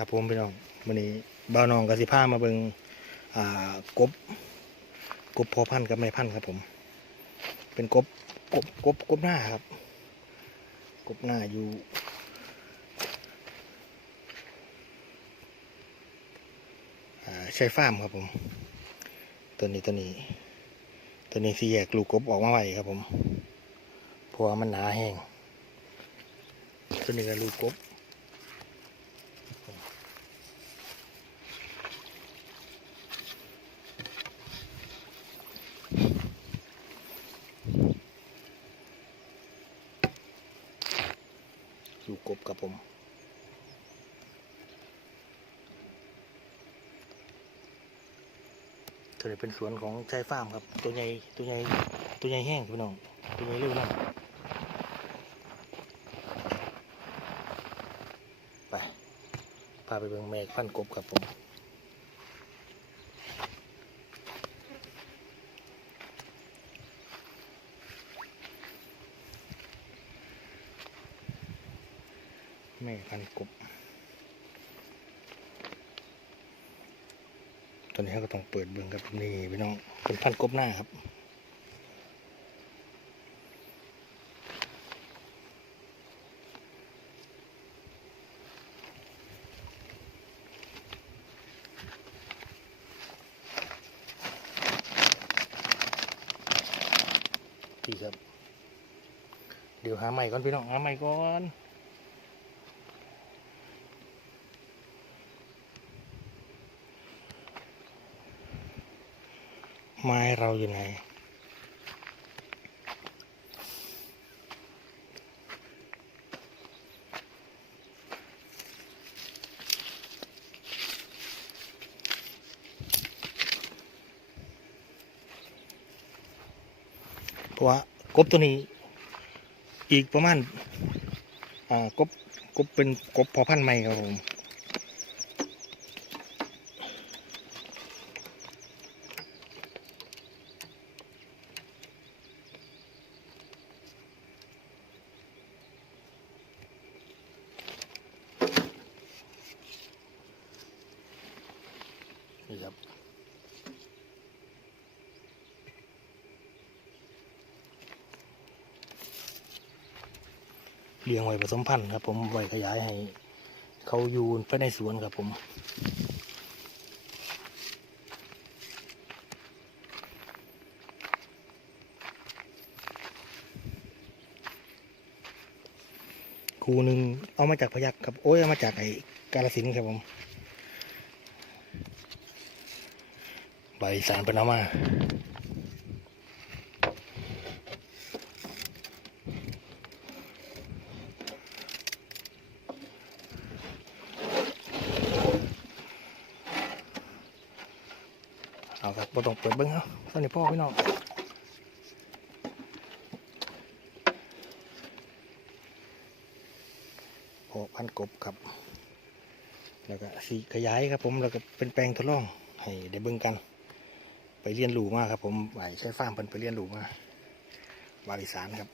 ครับผมพี่น้องวันนี้บ่าวน้องกับสิพามาเบิงอ่ากบกบพอพันธ์กับไม่พันธ์ครับผม เป็นกบกบกบกบหน้าครับ กบหน้าอยู่ใช้ฟาร์มครับผม ตัวนี้ตัวนี้ ตัวนี้สีแยกลูกกบออกมาไว้ครับผมเพราะว่ามันหนาแห้งตัวนี้ก็ลูกกบ ลูกกบครับผม ตัวนี้เป็นสวนของชายฟาร์มครับ ตัวใหญ่ตัวใหญ่ตัวใหญ่แห้งพี่น้อง ตัวใหญ่เร็วมากไป พาไปเบิ่งแม่พันกบครับผม แม่พันธุ์กบ ตัวนี้เราก็ต้องเปิดเบิ่งครับนี่พี่น้องเป็นพันกบหน้าครับพี่ครับ เดี๋ยวหาใหม่ก่อนพี่น้องหาใหม่ก่อน ไม้เราอยู่ไหน เพราะว่ากบตัวนี้ อีกประมาณ อ่ากบกบเป็นกบพอพันธุ์ใหม่ครับผม นี่ครับเลี้ยงไว้ผสมพันธุ์ครับ ผมไว้ขยายให้ เขาอยู่ไปในสวนครับผมครูหนึ่งเอามาจากพยักครับ โอ้ยเอามาจากไอ้กาลสินครับผม ใบสารปนามาเอาครับบ่ต้องเปิดเบิ้งเอาตอนนี้พ่อพี่น้องพอพันกบครับ แล้วก็สีขยายครับผม แล้วก็เป็นแปลงทดลอง ให้ได้เบิ่งกัน เรียนรู้มากครับ ผมไปใช้ฟ้ามเพิ่นไปเรียนรู้มากบาริสานครับ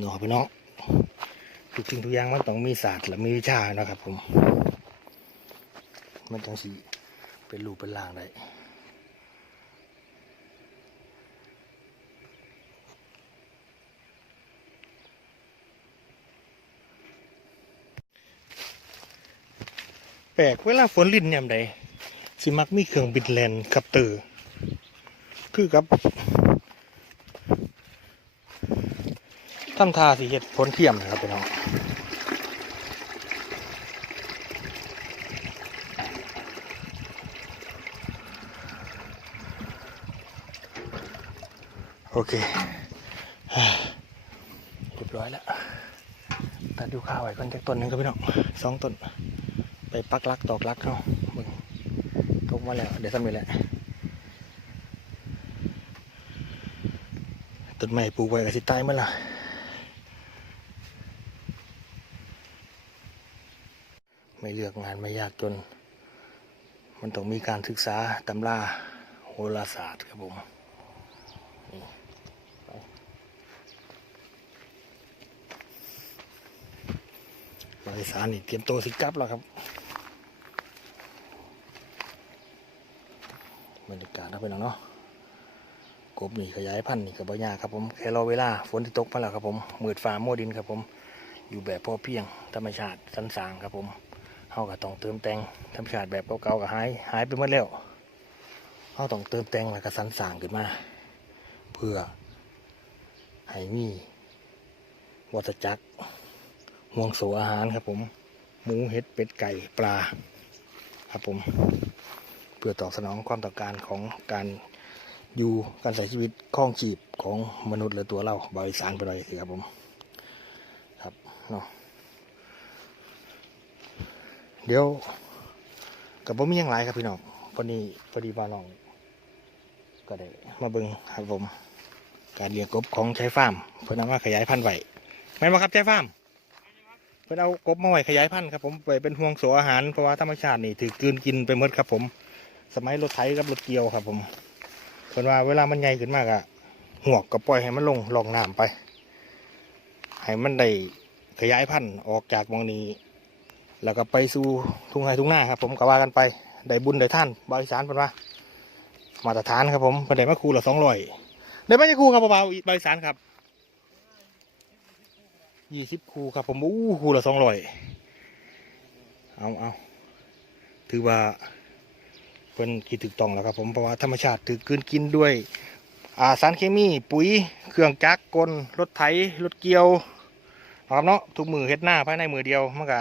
หน่อพี่น้องทุกสิ่งทุกอย่างมันต้องมีศาสตร์และมีวิชานะครับผม มันต้องสีเป็นรูปเป็นร่างได้ แปลกเวลาฝนลินยามใดสิมักมีเครื่องบินแลนกับเตอร์คือกับทำทาสีเห็ดผลเทียมนะครับพี่น้องโอเคเรียบร้อยแล้วตัดดูข้าวไว้ก่อนจากต้นหนึงครับพี่น้องสองต้น ไปปักลักตอกลักเขามึงทุกมาแล้ว เดี๋ยวทำนี่แหละต้นไม้ปลูกไว้กับสิตายเมื่อไหร่ไม่เลือกงานไม่ยากจน มันต้องมีการศึกษาตำราโหราศาสตร์ครับผมบริษัทนี่เตรียมตัวสิกลับแล้วครับบรรยากาศ นะพี่น้องเนาะกบนี่ขยายพันธุ์นี่กับบ่ยาครับผมแค่รอเวลาฝนที่ตกมาแล้วครับผมมืดฟ้ามัวดินครับผม อยู่แบบพอเพียงธรรมชาติสันสางครับผมเฮาก็ต้องเติมแต่งธรรมชาติแบบเก่าๆก็หายหายไปหมดแล้วเฮาต้องเติมแต่งแล้วก็สันสางขึ้นมา เพื่อให้มีวัฏจักรห่วงโสอาหารครับผม หมูเห็ดเป็ดไก่ปลา ครับผม พื่อตอบสนองความต้องการของการอยู่การใช้ชีวิตคล่องชีพของมนุษย์และตัวเราบริสารไปเลยสิครับผมครับเนาะเดี๋ยวกับผมมีหยังไรครับพี่น้องพอดีพอดีวาน้อง ก็ได้มาเบิ่งครับผม การเลี้ยงกบของใช้ฟาร์มเพื่อนเอามาขยายพันธุ์ไว้แม่นบ่ครับใช้ฟาร์มเพื่อนเอากบมาไว้ขยายพันธุ์ครับผมไว้เป็นห่วงโสอาหารเพราะว่าธรรมชาตินี่ถือกืนกินไปหมดครับผม สมัยรถไถกับรถเกี่ยวครับ ผมเพื่นว่าเวลามันใหญ่ขึ้นมากอะหวกก็ปล่อยให้มันลงลองน้ำไป ให้มันได้ขยายพันธุ์ออกจากหมองนี้ แล้วก็ไปสู่ทุ่งไร่ทุ่งนาครับ ผมก็ว่ากันไปได้บุญได้ท่านบริสารเป็นว่ามาตรฐานครับผมประเดี๋ยวมาคูละสองร้อยได้ไหมจะคูครับเบาๆบริสารครับยี่สิบคูครับผมอู้คูละสองร้อยเอาเอาถือว่า เป็นคิดถูกต้องแล้วครับผมเพราะว่าธรรมชาติถือกืนกินด้วยาสารเคมีปุ๋ยเครื่องจักรกลรถไถรถเกี่ยวเอาครับเนาะทุกมือเฮ็ดหน้าภายในมือเดียวมันก็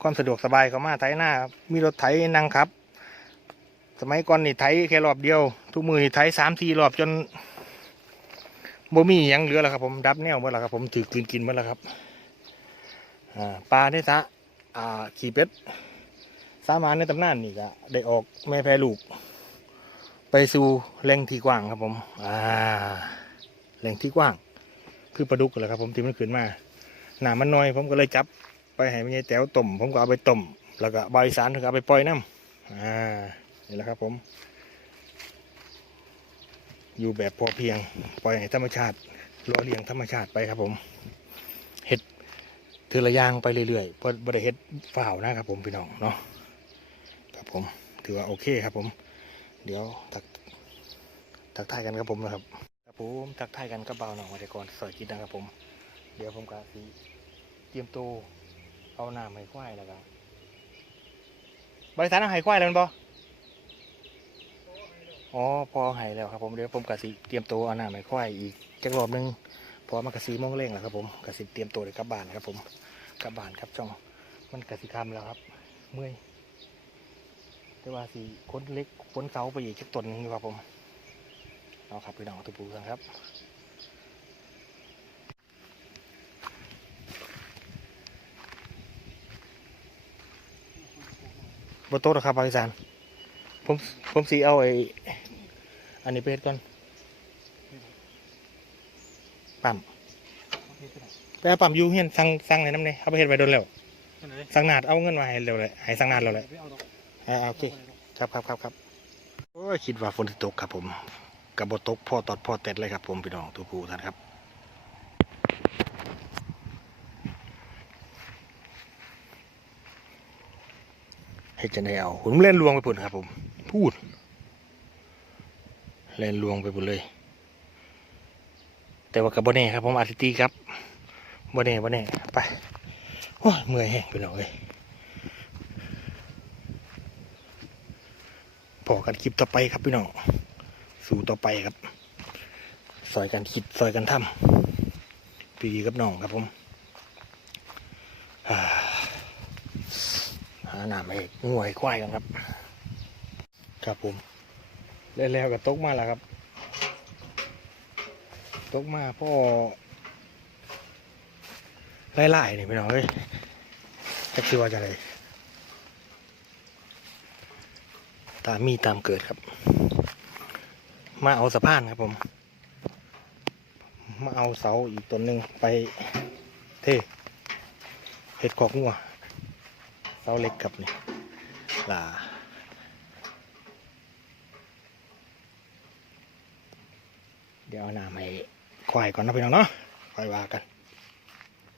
ความสะดวกสบายเขามาไถหน้า มีรถไถนั่งครับ สมัยก่อนนี่ไถแค่รอบเดียว ทุกมือนี่ไถสามทีรอบจนบ่มียังเหลือแล้วครับผมดับแนวหมดแล้วครับผมถือกืนกินหมดแล้วครับปลาในสระอ่าขี่เป็ด สามานในตำนานนี่ก็ได้ออกแม่แพรลูก ไปสู่แหล่งที่กว้างครับผมอ่าแหล่งที่กว้าง คือปลาดุกแหละครับผมที่มันขึ้นมาหนามันน้อย ผมก็เลยจับไปให้แม่ยายแต๋วต้มผมก็เอาไปต้มแล้วก็ใบสารก็เอาไปปล่อยน้ำอ่านี่แหละครับผม อยู่แบบพอเพียงปล่อยให้ธรรมชาติรอเลี้ยงธรรมชาติไปครับผมเห็ดเทือละยางไปเรื่อยๆเพราะบริเฮ็ดฝ่าวนะครับผมพี่น้องเนาะ ครับผม ถือว่าโอเคครับผม เดี๋ยวทักทักทายกันครับผมนะครับครับผมทักทายกันกับเบาหน่องวัยกรสอยกินนะครับผม เดี๋ยวผมก็สิเตรียมตัวเอาหน้ำให้ควายแล้วก็บริษัทเอาให้ควายแล้วแม่นบ่อ๋อพอให้แล้วครับผมเดี๋ยวผมกสิเตรียมตัวเอาหน้าไม้ควายอีกจักรอบหนึงเพอมันกสีโมงเร่งแล้วครับผมกะสิเตรียมตัวเลยกลับบ้านครับผมกลับบ้านครับช่องมันกะสิคำแล้วครับ เมื่อย แต่ว่าสีค้นเล็กค้นเสาไปอีกจักต้นหนึงอยู่ครับผมเอาครับพี่น้องตุปูกันครับบนโต๊ะนะครับอาจารย์ผมผมสีเอาไอ้อันนี้ไปเฮ็ดก่อนปั๊มไปเอาปั๊มอยูเฮียนสั่งสั่งในน้ำเนี่ยเอาไปเฮ็ดไว้โดนแล้วสั่งนาดเอาเงินมาให้เร็วเลยให้สั่งนาดเราเลย อ่าโอเคครับครับครับครับโอ้ยคิดว่าฝนจะตกครับผมกับบตกพ่อตอดพ่อเต็ดเลยครับผมพี่น้องตัวผู้ท่านครับเฮ็ดจะได้เอาผมเล่นลวงไปปุ่นครับ ผม พูด เล่นลวงไปหมดเลย แต่ว่ากับบ่แน่ครับผมอาทิตีครับบ่แน่บ่แน่ไปโอ้ยเมื่อยแห้งไปหน่อย อกันคลิปต่อไปครับพี่น้องสู่ต่อไปครับซอยกันคิดซอยกันทำปีกับน้องครับผมหาหน้าไม่ง่วยควายกันครับ ครับผมแล้วก็ตกมาแล้วครับ ตกมาพ่อไล่ๆนี่พี่น้องเอ้ยจะคือว่าจะอะไร ตามมีตามเกิดครับ มาเอาสะพานครับผม มาเอาเสาอีกต้นหนึ่งไปเทเห็ดขอกงัวเสาเล็กครับนี่ลาเดี๋ยวเอาน้ำให้ควายก่อนนะพี่น้องเนาะควายว่ากัน